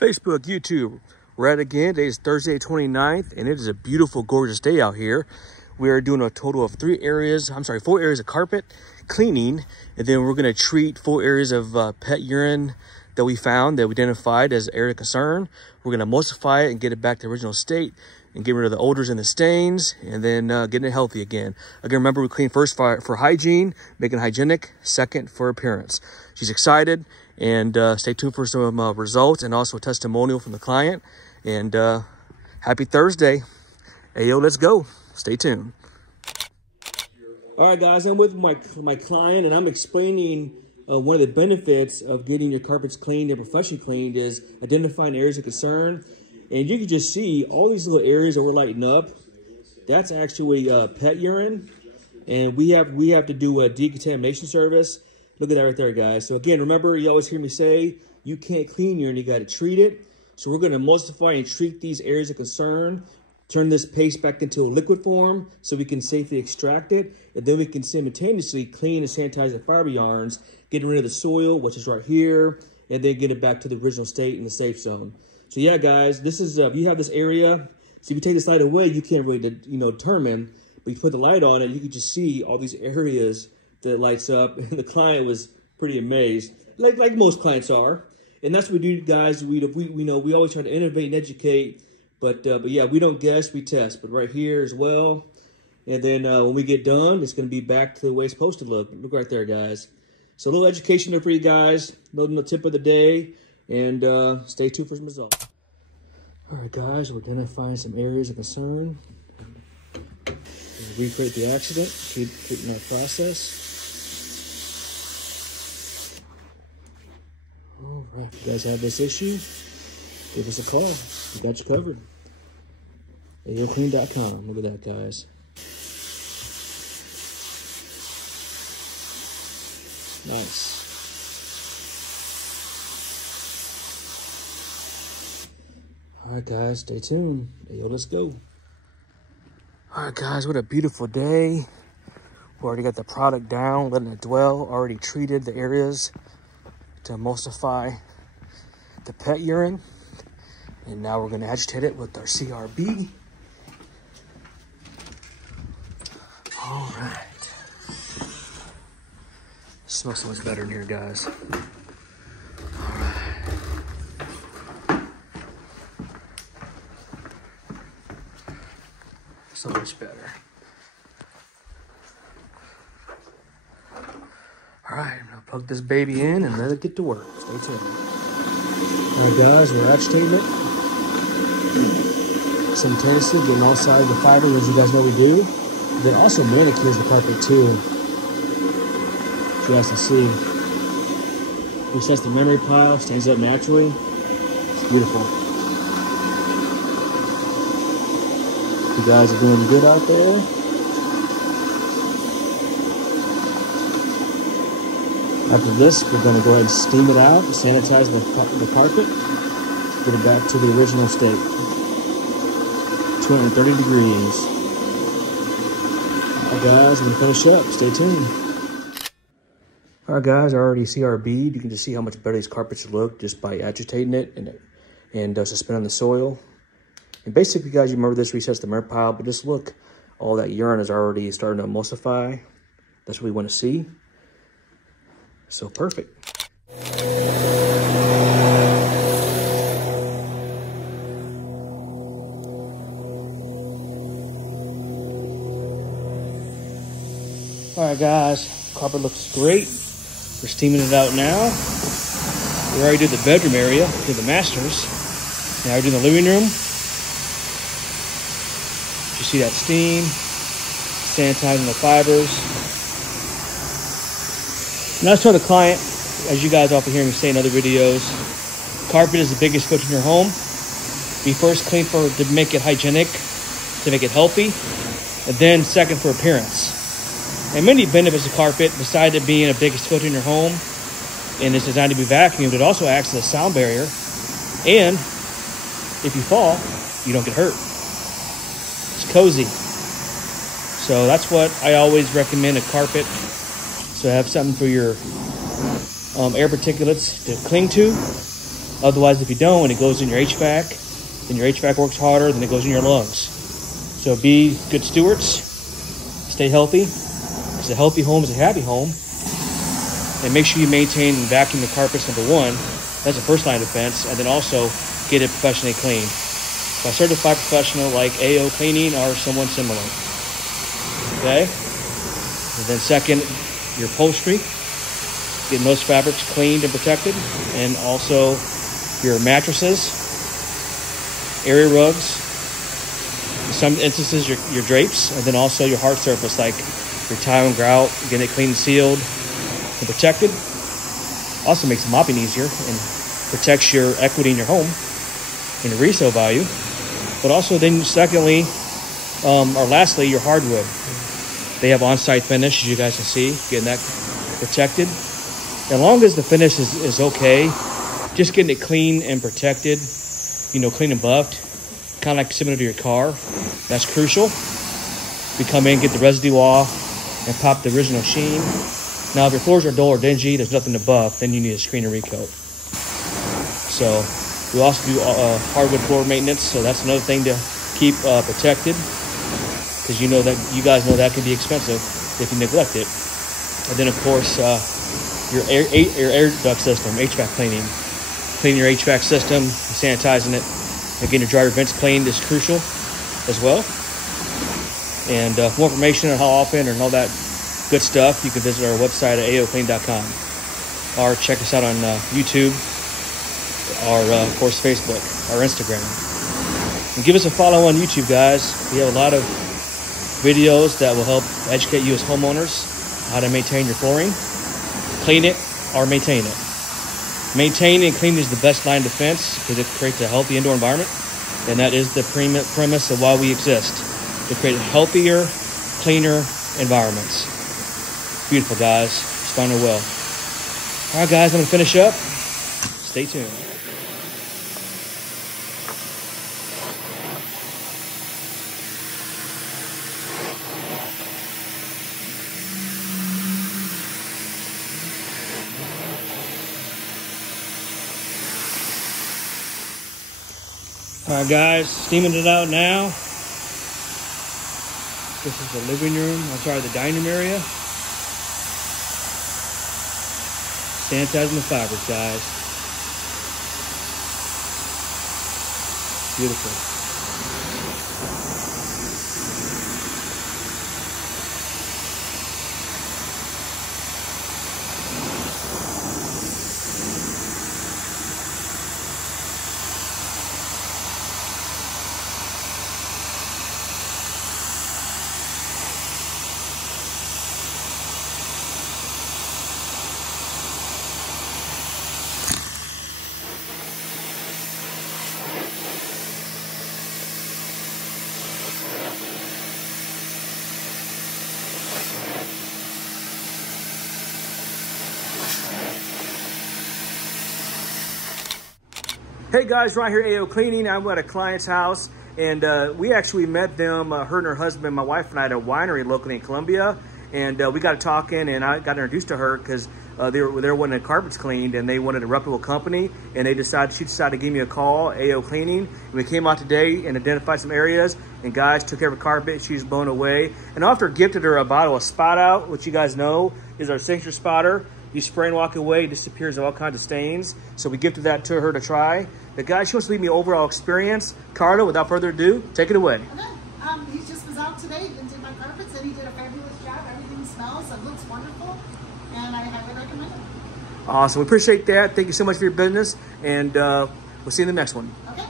Facebook, YouTube, we're at it again. Today is Thursday 29th, and it is a beautiful, gorgeous day out here. We are doing a total of 4 areas of carpet cleaning, and then we're going to treat 4 areas of pet urine that we found, that we identified as area of concern. We're going to emulsify it and get it back to the original state and get rid of the odors and the stains, and then getting it healthy again. Again, remember, we clean first for hygiene, making it hygienic, second for appearance. She's excited, and stay tuned for some results and also a testimonial from the client. And happy Thursday. Ayo, let's go. Stay tuned. All right, guys, I'm with my client, and I'm explaining one of the benefits of getting your carpets cleaned and professionally cleaned is identifying areas of concern. And you can just see all these little areas that we're lighting up. That's actually pet urine. And we have to do a decontamination service. Look at that right there, guys. So again, remember, you always hear me say, you can't clean urine, you got to treat it. So we're going to emulsify and treat these areas of concern, turn this paste back into a liquid form so we can safely extract it. And then we can simultaneously clean and sanitize the fiber yarns, getting rid of the soil, which is right here, and then get it back to the original state in the safe zone. So yeah, guys, this is, if you have this area, so if you take this light away, you can't really, determine, but you put the light on it, you can just see all these areas that it lights up. And the client was pretty amazed, like most clients are. And that's what we do, guys. We always try to innovate and educate, but yeah, we don't guess, we test. But right here as well. And then when we get done, it's going to be back to the way it's supposed to look. Look right there, guys. So a little education there for you guys, a little tip of the day, and stay tuned for some results. All right, guys, we're identifying some areas of concern. Recreate the accident, keeping our process. All right, if you guys have this issue, give us a call. We got you covered. AOClean.com. Look at that, guys. Nice. All right, guys, stay tuned. Ayo, let's go. All right, guys, what a beautiful day. We already got the product down, letting it dwell, already treated the areas to emulsify the pet urine. And now we're gonna agitate it with our CRB. All right. Smells so much better in here, guys. All right. So much better. All right, I'm gonna plug this baby in and let it get to work. Stay tuned. All right, guys, we're agitating it. Simultaneously getting all sides of the fiber, as you guys know we do. Then also manicures the carpet too. As you guys can see. Resets the memory pile, stands up naturally. It's beautiful. You guys are doing good out there. After this, we're going to go ahead and steam it out, sanitize the carpet, get it back to the original state. 230 degrees. All right, guys, I'm going to finish up. Stay tuned. All right, guys, I already CRB'd. You can just see how much better these carpets look just by agitating it and suspending the soil. And basically, guys, you remember this resets the memory pile, but just look, all that urine is already starting to emulsify. That's what we want to see. So perfect. All right, guys, carpet looks great. We're steaming it out now. We already did the bedroom area, did the masters. Now we're doing the living room. You see that steam, sanitizing the fibers. And I was telling the client, as you guys often hear me say in other videos, carpet is the biggest filter in your home. We first clean to make it hygienic, to make it healthy, and then second for appearance. And many benefits of carpet, besides it being the biggest filter in your home, and it's designed to be vacuumed, it also acts as a sound barrier. And if you fall, you don't get hurt. It's cozy. So that's what I always recommend, a carpet. So have something for your air particulates to cling to. Otherwise, if you don't, and it goes in your HVAC, then your HVAC works harder, then it goes in your lungs. So be good stewards, stay healthy, because a healthy home is a happy home. And make sure you maintain and vacuum the carpets, number one. That's the first line of defense. And then also get it professionally cleaned by a certified professional like AOCleaning or someone similar. Okay? And then second, your upholstery. Getting those fabrics cleaned and protected. And also your mattresses, area rugs, in some instances your drapes, and then also your hard surface like your tile and grout, getting it clean and sealed and protected. Also makes mopping easier and protects your equity in your home and your resale value. But also then secondly, or lastly, your hardwood. They have on-site finish, as you guys can see, getting that protected. As long as the finish is okay, just getting it clean and protected, you know, clean and buffed, kind of like similar to your car, that's crucial. We come in, get the residue off, and pop the original sheen. Now, if your floors are dull or dingy, there's nothing to buff, then you need a screen and recoat. So we also do hardwood floor maintenance, so that's another thing to keep protected, because you guys know that can be expensive if you neglect it. And then, of course, your air duct system, HVAC cleaning. Cleaning your HVAC system, sanitizing it. Again, your dryer vents cleaned is crucial as well. And for more information on how often and all that good stuff, you can visit our website at AOClean.com or check us out on YouTube or, of course, Facebook or Instagram. And give us a follow on YouTube, guys. We have a lot of videos that will help educate you as homeowners how to maintain your flooring, clean it, or maintain it. Maintaining and cleaning is the best line of defense because it creates a healthy indoor environment, and that is the premise of why we exist, to create healthier, cleaner environments. Beautiful, guys. Responding well. All right, guys, I'm going to finish up. Stay tuned. All right, guys, steaming it out now. This is the living room. The dining room area. Sanitizing the fabrics, guys. Beautiful. Hey guys, right here at AOCleaning. I'm at a client's house, and we actually met them, her and her husband, my wife and I, at a winery locally in Columbia. And we got to talking, and I got introduced to her because they were wanting the carpets cleaned, and they wanted a reputable company. And she decided to give me a call, AOCleaning. And we came out today and identified some areas. And guys, took care of a carpet. She was blown away. And I after gifted her a bottle of Spot Out, which you guys know is our signature spotter. You spray and walk away, it disappears all kinds of stains. So we gifted that to her to try. The guy, she wants to leave me overall experience. Carla, without further ado, take it away. Okay. He just was out today and did my carpets, and he did a fabulous job. Everything smells, it looks wonderful, and I highly recommend it. Awesome. We appreciate that. Thank you so much for your business, and we'll see you in the next one. Okay.